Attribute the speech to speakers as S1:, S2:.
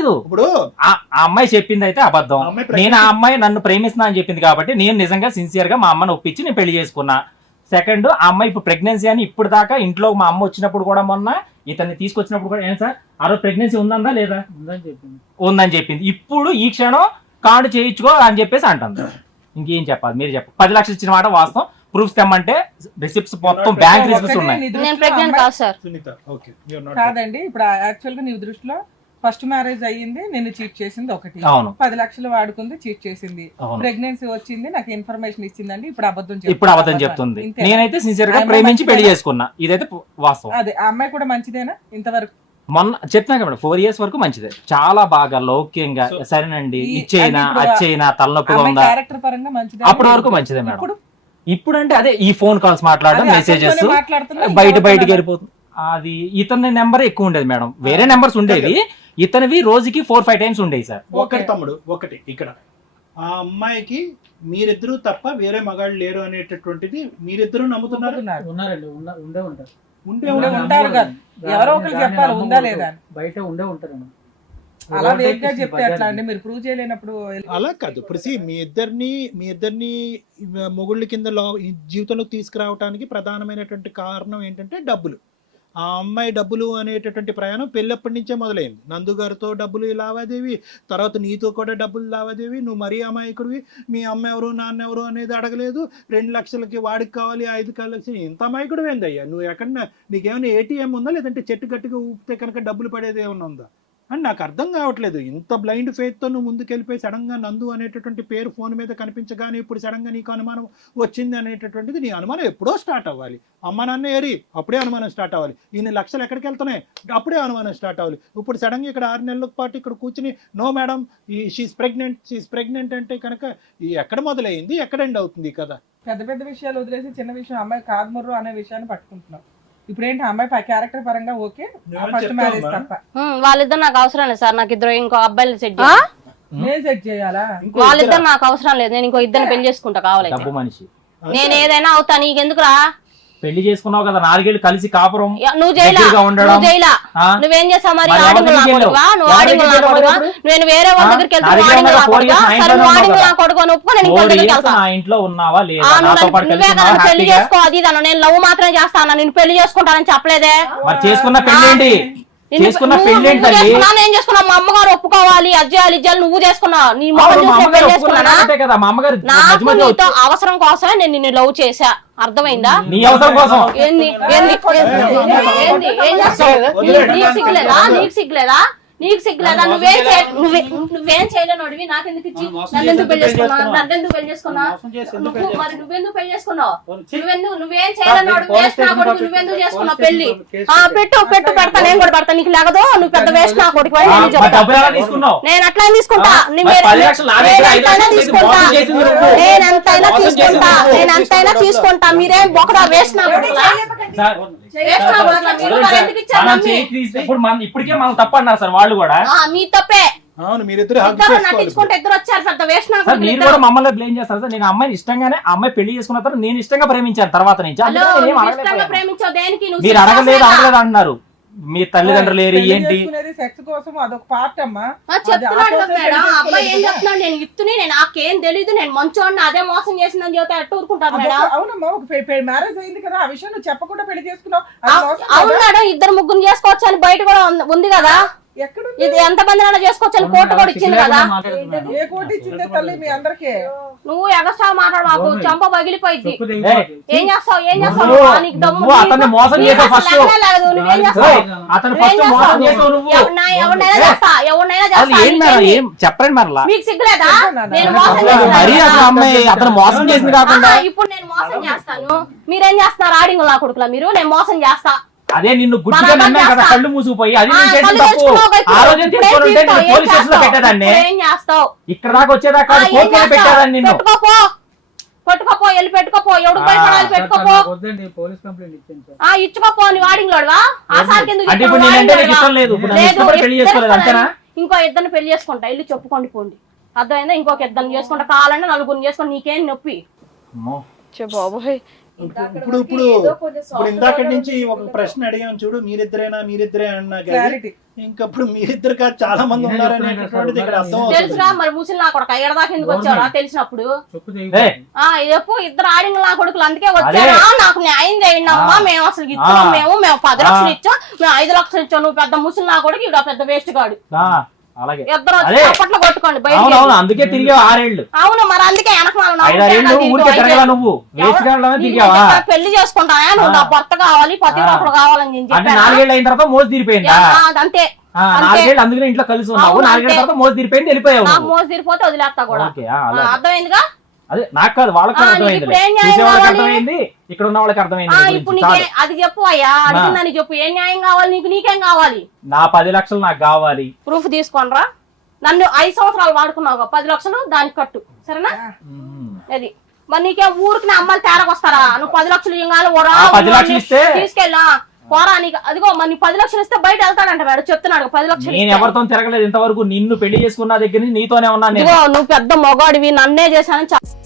S1: లేదు. ఇప్పుడు ఆ అమ్మాయి చెప్పింది అయితే అబద్ధం. నేను ఆ అమ్మాయి నన్ను ప్రేమిస్తున్నా అని చెప్పింది కాబట్టి నేను నిజంగా సిన్సియర్ గా మా అమ్మని ఒప్పించి నేను పెళ్లి చేసుకున్నా. సెకండ్, ఆ అమ్మాయి ఇప్పుడు ప్రెగ్నెన్సీ అని ఇప్పుడు దాకా ఇంట్లో మా అమ్మ వచ్చినప్పుడు కూడా మొన్న ఇతన్ని తీసుకొచ్చినప్పుడు కూడా ఏం సార్ ఆ రోజు ప్రెగ్నెన్సీ ఉందా లేదా ఉందని చెప్పింది. ఇప్పుడు ఈ క్షణం కార్డు చేయించుకో అని చెప్పేసి అంటుంది. ఇంకేం చెప్పాలి మీరు చెప్పండి. 10 లక్షలు ఇచ్చిన మాట వాస్తవం. ప్రూఫ్స్ తెమ్మంటే రిసిప్ట్స్ మొత్తం బ్యాంక్ రిసిప్ట్స్ ఉన్నాయి.
S2: కాదండి, ఇప్పుడు యాక్చువల్ గా నీ దృష్టిలో ఫస్ట్ మ్యారేజ్ అయ్యింది, నేను చీట్ చేసింది ఒకటి, 10 లక్షలు వాడుకుంది, చీట్ చేసింది, ప్రెగ్నెన్సీ వచ్చింది, నాకు ఇన్ఫర్మేషన్ ఇచ్చిందండి, ఇప్పుడు అబద్ధం
S1: చెప్తుంది. నేనైతే సిన్సియర్ గా ప్రేమించి పెళ్లి చేసుకున్నా. ఇదైతే వాస్తవం.
S2: అదే ఆ అమ్మాయి కూడా మంచిదేనా ఇంతవరకు?
S1: మొన్న చెప్తున్నా కదా 4 years వరకు మంచిదే, చాలా బాగా లౌక్యంగా సరేనండి ఇచ్చేయినా అచ్చేయినా తలనొప్పిగా ఉందా
S2: క్యారెక్టర్ పరంగా మంచిదే,
S1: అప్పటి వరకు మంచిదే మేడం. ఇప్పుడు అంటే అదే ఈ ఫోన్ కాల్స్ మాట్లాడడం, మెసేజెస్ బయటికి వెళ్ళిపోతుంది. అది ఇతని నెంబర్ ఎక్కువ ఉండేది మేడం, వేరే నెంబర్స్ ఉండేది, ఇతనివి రోజుకి 4-5 times ఉండేవి సార్.
S3: ఒకటి తమ్ముడు, ఒకటి ఇక్కడ ఆ అమ్మాయికి మీరిద్దరూ తప్ప వేరే మగాళ్ళు లేరు అనేటటువంటిది మీరిద్దరూ నమ్ముతున్నారు.
S2: ఉండే ఉంటారు కదా, ఎవరో ఒకరు చెప్పాలి ఉందా లేదా,
S4: బయట ఉంటారు.
S2: అలా వేగ్గా చెప్తే ఎట్లా అండి, మీరు ప్రూవ్ చేయలేనప్పుడు?
S3: అలా కాదు. ఇప్పుడు మీ ఇద్దరిని మొగుళ్ళ కింద జీవితంలోకి తీసుకురావడానికి ప్రధానమైనటువంటి కారణం ఏంటంటే డబ్బులు. ఆ అమ్మాయి డబ్బులు అనేటటువంటి ప్రయాణం పెళ్ళప్పటి నుంచే మొదలైంది. నందు గారితో డబ్బులు లావాదేవి, తర్వాత నీతో కూడా డబ్బులు లావాదేవి. నువ్వు మరీ అమాయకుడివి, మీ అమ్మ ఎవరు నాన్న ఎవరు అనేది అడగలేదు. 2 లక్షలకి వాడికి కావాలి, 5 లక్షలు. ఇంత అమాయకుడు ఏందయ్యా నువ్వు? ఎక్కడ నీకేమైనా ఏటీఎం ఉందా, లేదంటే చెట్టు గట్టిగా ఊపితే కనుక డబ్బులు పడేది ఏమైనా ఉందా అని నాకు అర్థం కావట్లేదు. ఇంత బ్లైండ్ ఫెయిత్తో నువ్వు ముందుకెళ్ళిపోయి సడన్గా నందు అనేటటువంటి పేరు ఫోన్ మీద కనిపించగానే ఇప్పుడు సడన్గా నీకు అనుమానం వచ్చింది అనేటటువంటిది, నీ అనుమానం ఎప్పుడో స్టార్ట్ అవ్వాలి. అమ్మ నాన్న ఏరి అప్పుడే అనుమానం స్టార్ట్ అవ్వాలి. ఇన్ని లక్షలు ఎక్కడికి వెళ్తున్నాయి అప్పుడే అనుమానం స్టార్ట్ అవ్వాలి. ఇప్పుడు సడన్గా ఇక్కడ 6 నెలల పాటు ఇక్కడ కూర్చుని నో మేడం షీఈస్ ప్రెగ్నెంట్ అంటే కనుక ఎక్కడ మొదలైంది, ఎక్కడ ఎండ్ అవుతుంది కదా?
S2: పెద్ద పెద్ద విషయాలు వదిలేసి చిన్న విషయం అమ్మాయి కాదుమర్రు అనే విషయాన్ని పట్టుకుంటున్నాం. ఇప్పుడు ఏంటి అమ్మాయి క్యారెక్టర్ పరంగా ఓకే, ఫస్ట్ మ్యారేజ్ తప్ప
S5: వాళ్ళిద్దరు నాకు అవసరం లేదు సార్. నాకు ఇద్దరు ఇంకో అబ్బాయిలు సెట్
S2: చేయాలా?
S5: వాళ్ళిద్దరు నాకు అవసరం లేదు, నేను ఇంకో ఇద్దరిని పెళ్లి చేసుకుంటా కావాలి. నేను ఏదైనా అవుతా, నీకెందుకురా?
S1: పెళ్లి చేసుకున్నావు కదా, 4 ఏళ్ళు కలిసి కాపురం
S5: నువ్వేం చేస్తావు మరి? నేను వేరే వాళ్ళ దగ్గరికి
S1: ఇంట్లో ఉన్నావా లేదా?
S5: పెళ్లి చేసుకో, అది నేను లవ్ మాత్రమే చేస్తాను, నేను పెళ్లి చేసుకుంటానని చెప్పలేదే.
S1: చేసుకున్న పెళ్లి
S5: ఏం చేసుకున్నావు? మా అమ్మగారు ఒప్పుకోవాలి, అజ్జాలి ఇజ్జాలి, నువ్వు చేసుకున్నావు. నీ నీతో అవసరం కోసమే నేను నిన్ను లవ్ చేశా, అర్థమైందా? నీకు సిగ్గులేదా? నువ్వేం చేయలేనోడివి, నాకెందుకు ఇచ్చి నన్నెందుకు పెళ్లి చేసుకున్నావు? నన్నెందుకు పెళ్లి చేసుకున్నావు? మరి నువ్వెందుకు పెళ్లి చేసుకున్నావు? నువ్వేం చేయలేనోడు, వేస్ట్ నా కొడుకు, నువ్వెందుకు చేసుకున్నావు పెళ్లి? పెట్టు పెడతా, నేను కూడా పడతా. నీకు లేకదో నువ్వు పెద్ద వేస్ట్ నా కొడుకు. నేను అట్లా తీసుకుంటా, నేనెంతైనా తీసుకుంటా. మీరేం ఒకడా వేస్ట్ నా కొడుకు?
S1: ఇప్పటికే మనం తప్పన్నారు సార్ వాళ్ళు కూడా.
S5: మీ తప్పే.
S1: మీరు కూడా మమ్మల్ని బ్లేమ్ చేస్తారు సార్. నేను అమ్మాయిని ఇష్టంగానే అమ్మాయి పెళ్లి చేసుకున్న తర్వాత నేను ఇష్టంగా ప్రేమించాను. తర్వాత నుంచి మీరు అడగలేదు అంటున్నారు. మీ తల్లిదండ్రులు ఏరి ఏంటి?
S2: సెక్స్ కోసం అదొక పార్ట్ అమ్మా.
S5: అబ్బాయి ఏం చెప్తున్నాడు? నేను ఇస్తుని, నేను నాకేం తెలీదు, నేను మంచోడిని, అదే మోసం చేసిందని చెప్తే ఎట్ట ఊరుకుంటారు మేడం?
S2: అవునమ్మా, ఒక మ్యారేజ్ అయింది కదా, ఆ విషయం నువ్వు చెప్పకుండా పెళ్లి చేసుకున్నావు.
S5: అవును మేడం, 2-3 చేసుకోవచ్చు అని బయట కూడా ఉంది కదా. ఇది ఎంత మంది చేసుకోవచ్చు అని కోర్టు కూడా ఇచ్చింది కదా.
S2: ఏ కోర్టు ఇచ్చిందే తల్లి మీ అందరికి?
S5: నువ్వు ఎగస్ట్రా మాట్లాడు, మాకు చంప పగిలిపోయింది. ఏం చేస్తావు?
S1: అతన్ని మోసం చేసావు ఫస్ట్.
S5: నువ్వేం చేస్తావు? ఎవరినైనా చేస్తా, ఎవరినైనా చేస్తా.
S1: చెప్పండి మరలా.
S5: మీకు సిగ్గులేదా? నేను మోసం చేసింది కాకుండా ఇప్పుడు నేను మోసం చేస్తాను. మీరేం చేస్తున్నారు? ఆడింగు నా కొడుకులా మీరు? నేను మోసం చేస్తా.
S1: అదే నిన్ను గుడ్డిగా నమ్మాను కదా, కళ్ళు మూసుకుపోయి. అది నేను చేసిన తప్పు. ఆ రోజు తీసుకుంటే నేను పోలీస్ స్టేషన్ లో పెట్టేదాన్ని. ఇక్కడ దాకా వచ్చేదాకా కోర్టులో పెట్టేదాన్ని నిన్ను.
S5: పెట్టుకోపో, వెళ్ళి పెట్టుకోపో, ఎవడు భయపడాలి, పెట్టుకోపో. ఇచ్చుకోపో, నీ వాడింగ్లోడువా? ఇంకో ఇద్దరిని పెళ్లి చేసుకుంటా, ఇల్లు చెప్పుకోండి పోండి. అర్థమైందా? ఇంకొక ఇద్దరిని చేసుకుంటా, కావాలంటే 4 చేసుకుంటా. నీకేం నొప్పి?
S6: బాబోయ్,
S3: ఇప్పుడు ఇప్పుడు ఇప్పుడు ఇందాక నుంచి ఒక ప్రశ్న అడిగాను చూడు, మీరిద్దరే అన్నా కానీ
S2: క్లారిటీ
S3: ఇంకా ఇప్పుడు మీరిద్దరు కాదు చాలా మంది ఉన్నారనేటువంటిది ఇక్కడ అర్థం అవుతుంది.
S5: తెలుసురా మరి ముసలి నా కొడుకు అయ్యడ దాకా ఎందుకు వచ్చారా తెలిసినప్పుడు
S1: ఏ,
S5: ఇదప్పు ఇద్దరు ఆడింగ్ నా కొడుకులు అందుకే వచ్చారా నాకు న్యాయం చేయండి అమ్మా మేము అసలు ఇచ్చాం మేము 10 లక్షలు ఇచ్చాం మేము 5 లక్షలు ఇచ్చాం నువ్వు పెద్ద ముసలి నా కొడుకు ఇవిడ పెద్ద వేస్ట్ గాడు
S1: ఆ, అలాగే
S5: ఇద్దరు
S1: అదే.
S5: చప్పట్లు కొట్టుకోండి బయట
S1: అవునవును అందుకే తిరిగావు 6 ఏళ్ళు
S5: అవును మరి అందుకే వెనక
S1: 5-6 ఏళ్ళు ఊరికే తిరగలా నువ్వు వేస్ట్ గాడలమే తిరిగావా
S5: పెళ్లి చేసుకుంటానా నువ్వు నా భర్త కావాలి పతి ఒకరు కావాలని నేను
S1: అంటే
S5: చెప్పాను
S1: 4 ఏళ్ళు అయిన తర్వాత మోజు తీరిపోయిందా
S5: అంతే
S1: 4 ఏళ్ళు అందుకనే ఇంట్లో కలిసి ఉన్నావు
S5: అవును,
S1: 4 ఏళ్ళ
S5: అంతే.
S1: తర్వాత మోజు తీరిపోయింది వెళ్ళిపోయావు
S5: నాకు
S1: నువ్వు.
S5: మోసు తీరిపోతే వదిలేస్తా కూడా
S1: ఓకే, అలాగే.
S5: అర్థమైందిగా
S1: అదే నాకు కాదు వాళ్ళకి
S5: ఆ,
S1: అర్థమైంది
S5: ఇప్పుడు ఏం న్యాయం
S1: చూసే వాళ్ళకి
S5: కావాలి?
S1: అర్థమైంది ఇక్కడ ఉన్న వాళ్ళకి అర్థమైంది నీ
S5: ఇప్పుడు
S1: గురించి.
S5: నీకే
S1: చాలు.
S5: అది చెప్పు అయ్యా అడిగిందని చెప్పు ఏం న్యాయం కావాలి నీకేం కావాలి
S1: నా 10 లక్షలు నాకు కావాలి.
S5: ప్రూఫ్ తీసుకోనరా నన్ను 5 సంవత్సరాలు వాడుకున్నావు 10 లక్షలు దానికి కట్టు సరేనా అది మరి నీకేం ఊరికి నా అమ్మాయిలు తేరకొస్తారా నువ్వు 10 లక్షలు ఇవ్వాలి
S1: ఆ 10 లక్షలు ఇస్తే
S5: తీసుకెళ్ళా పోరా నీకు అదిగో మరి నీ 10 లక్షలు ఇస్తే బయట వెళ్తాడంట వాడు చెప్తున్నాడు 10 లక్షలు
S1: నేను
S5: ఇస్తే.
S1: ఎవరితో తిరగలేదు ఇంతవరకు, నిన్ను పెళ్లి చేసుకున్న దగ్గర నుంచి నీతోనే ఉన్నాను నేను.
S5: ఇదిగో నువ్వు పెద్ద మొగాడివి నన్నే చేశానని